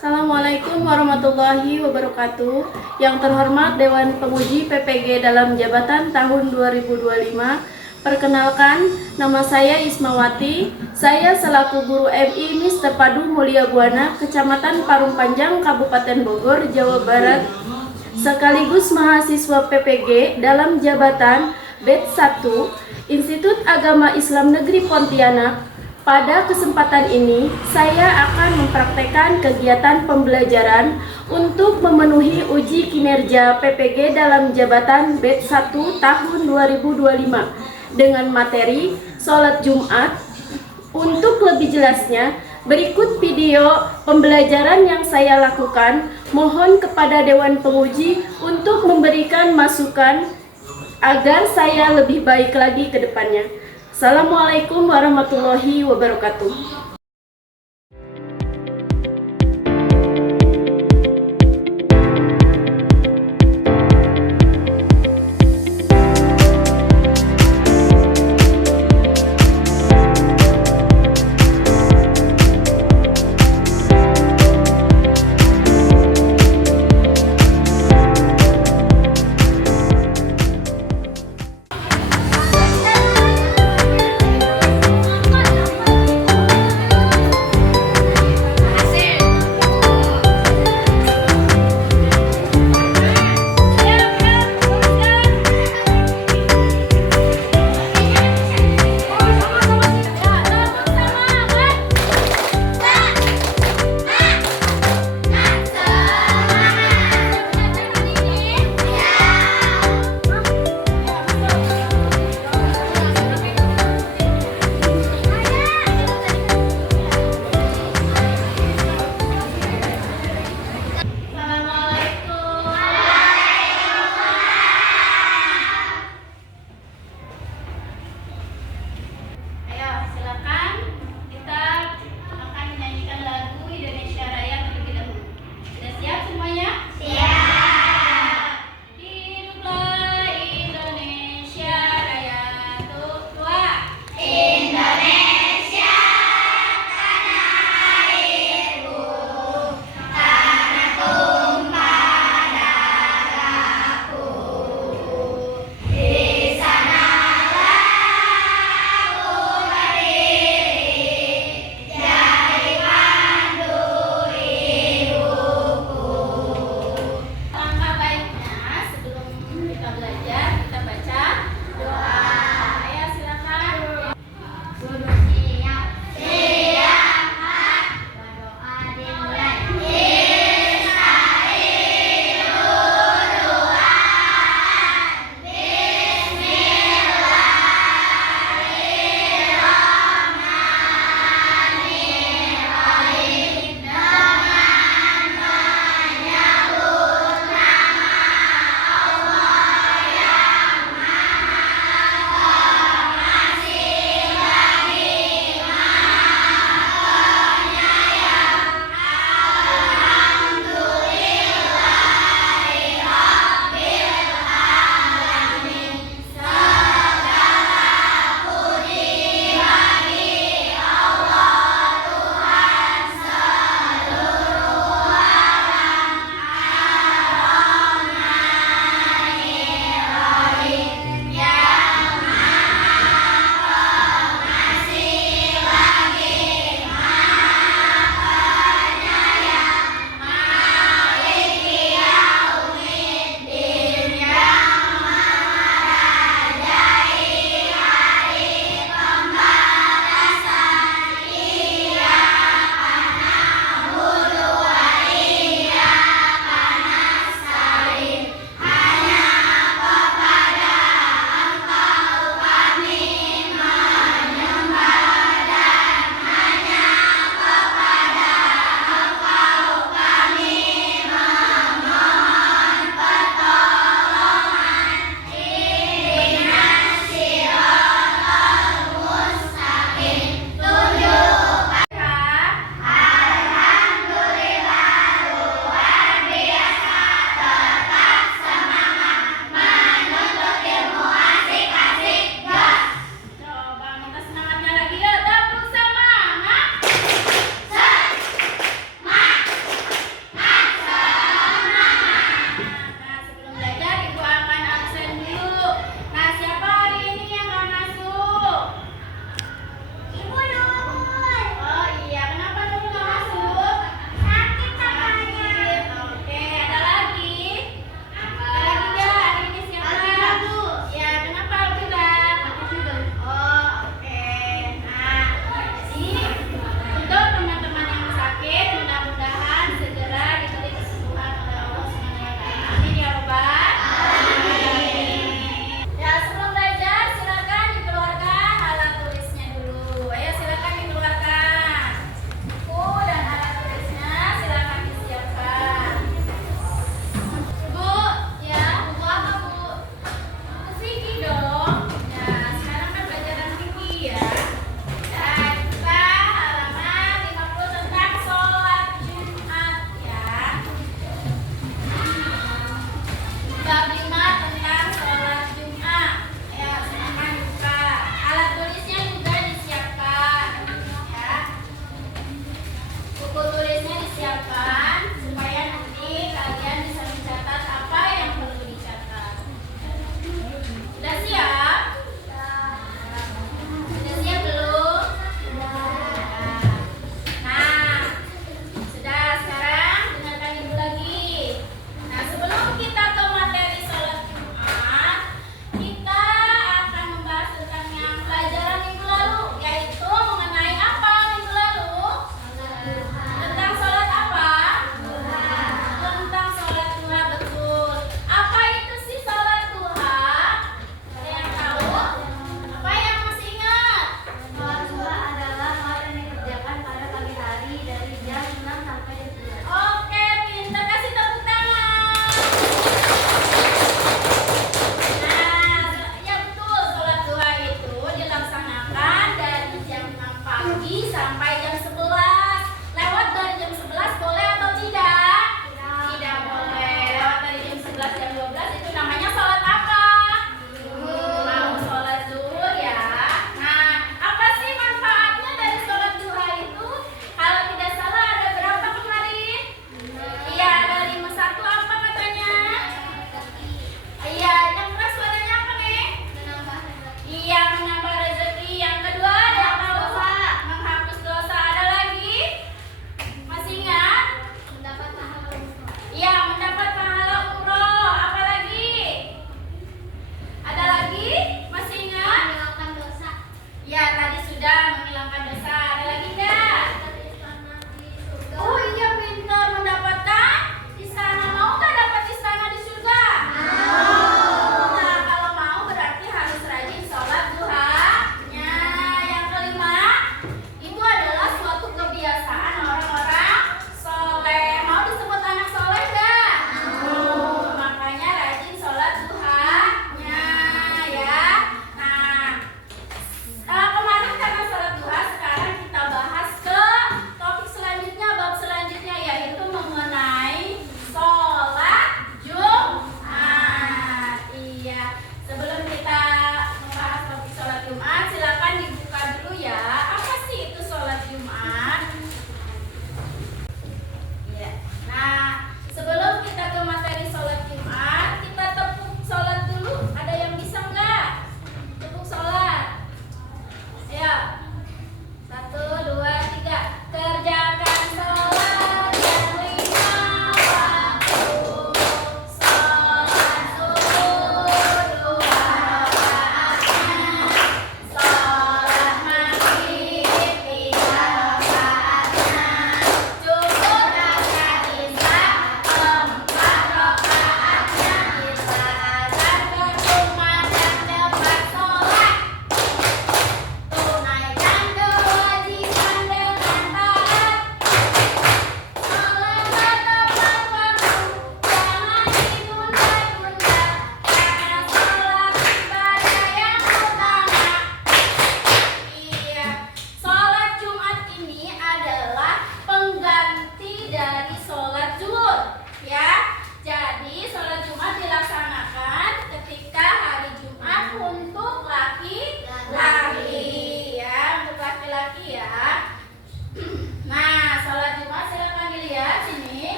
Assalamualaikum warahmatullahi wabarakatuh. Yang terhormat Dewan Penguji PPG dalam jabatan tahun 2025. Perkenalkan, nama saya Ismawati. Saya selaku guru MI MIS Terpadu Mulia Buana, Kecamatan Parung Panjang, Kabupaten Bogor, Jawa Barat, sekaligus mahasiswa PPG dalam jabatan Batch 1 Institut Agama Islam Negeri Pontianak. Pada kesempatan ini, saya akan mempraktekkan kegiatan pembelajaran untuk memenuhi uji kinerja PPG dalam jabatan Batch 1 tahun 2025 dengan materi Sholat Jumat. Untuk lebih jelasnya, berikut video pembelajaran yang saya lakukan. Mohon kepada Dewan Penguji untuk memberikan masukan agar saya lebih baik lagi ke depannya. Assalamualaikum warahmatullahi wabarakatuh.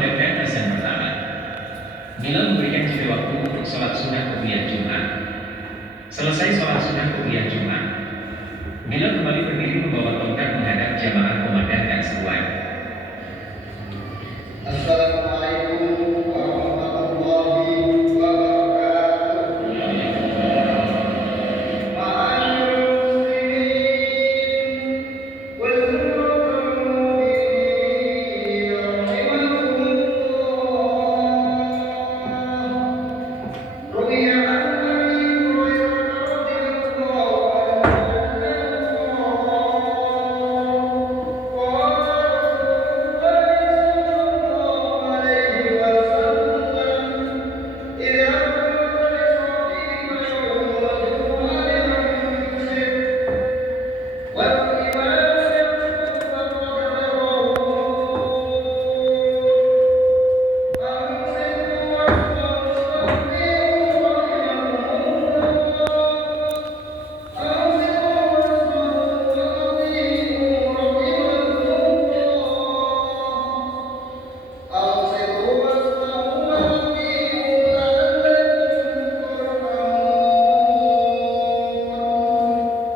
kumandangkan azan pertama. Bila memberikan jeda waktu untuk sholat sunnah qobliyah Jumat. Selesai sholat sunnah qobliyah Jumat, bila kembali berdiri membawa tongkat menghadap jamaah kumandangkan seruan. Assalamualaikum warahmatullahi wabarakatuh.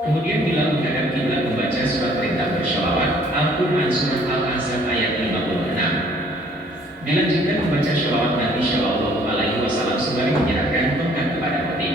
Kemudian bila menghadap kiblat membaca surat perintah bersyalawat Al-Quran surat Al-Ahzab ayat 56. Dilanjutkan membaca syalawat Nabi Shallallahu Alaihi Wasallam sembari menyerahkan tongkat kepada khatib.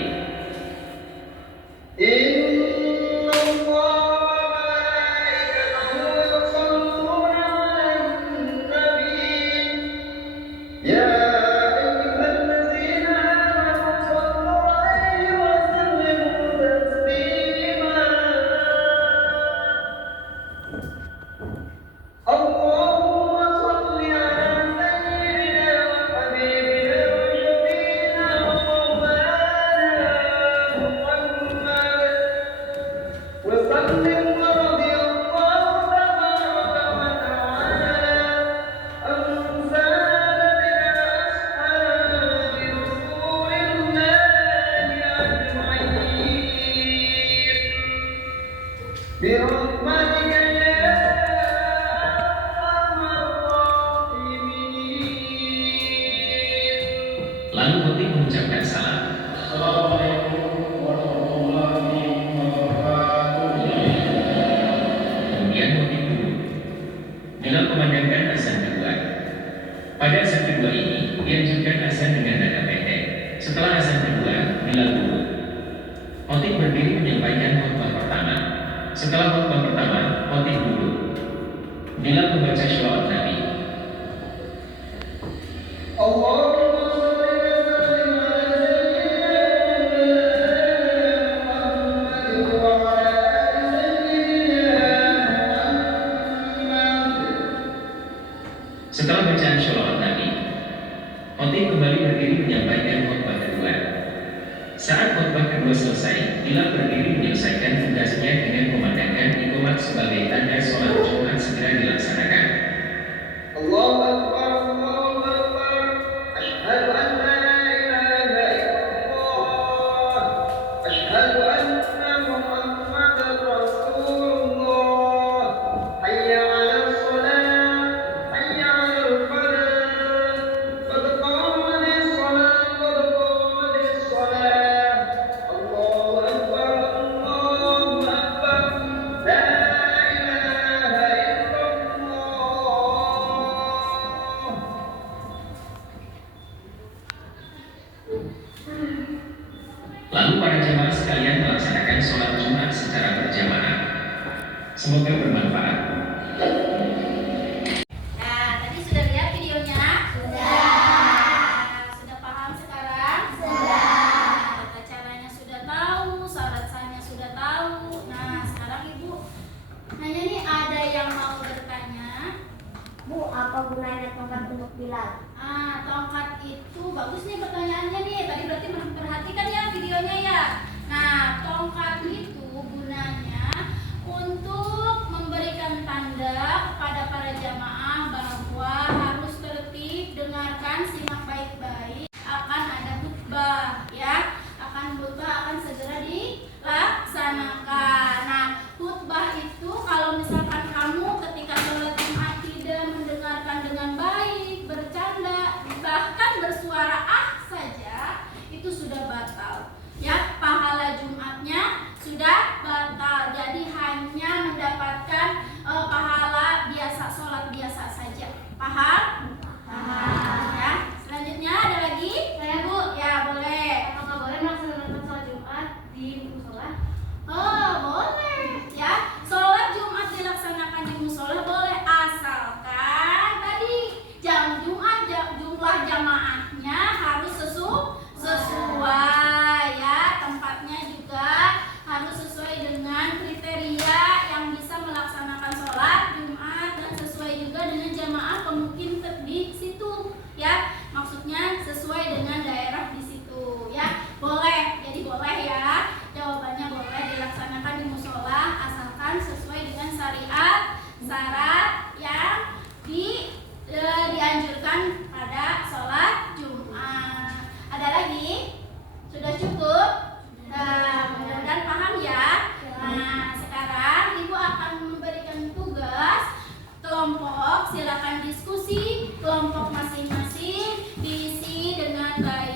Lalu khatib mengucapkan salam. Assalamualaikum warahmatullahi wabarakatuh. Kemudian khatib duduk. Bila memandangkan azan kedua. Pada azan kedua ini dianjurkan azan dengan nada pendek. Setelah azan kedua, bila duduk. Khatib berdiri menyampaikan khutbah pertama. Setelah khutbah pertama, khatib duduk. Bila membaca syalawat Nabi. Setelah bacaan syalawat Nabi, khatib kembali berdiri menyampaikan khutbah kedua. Saat khutbah kedua selesai, bila berdiri menyelesaikan tugasnya dengan memandangkan iqamat sebagai tanda sholat Jumat segera dilaksanakan. Allahu Akbar, Allahu Akbar, asyhadu an la ilaha illallah, asyhadu anna Muhammadar Rasulullah, hayya 'alas shalah, hayya 'alal falah, qad qamatis shalah, qad qamatis shalah, Allahu Akbar, Allahu Akbar, la ilaha illallah. Lalu para jemaah sekalian melaksanakan sholat Jumat secara berjamaah. Semoga bermanfaat. Nah, tadi sudah lihat videonya? Sudah paham sekarang? Tata caranya sudah tahu, syarat-syaratnya sudah tahu. Nah, sekarang Ibu nanya nih, ada yang mau bertanya? Bu, apa gunanya tongkat untuk Bilal? Tongkat itu bagus nih pertanyaannya nih. Tadi berarti memperhatikan ya videonya ya. Nah, tongkat itu gunanya untuk memberikan tanda kepada para jamaah bahwa harus tertib, dengarkan, simak baik-baik. Akan ada khutbah ya. Khutbah akan segera dilaksanakan. Nah, khutbah itu kalau misalkan kamu ketika sholat Jumat tidak mendengarkan dengan baik, bercanda la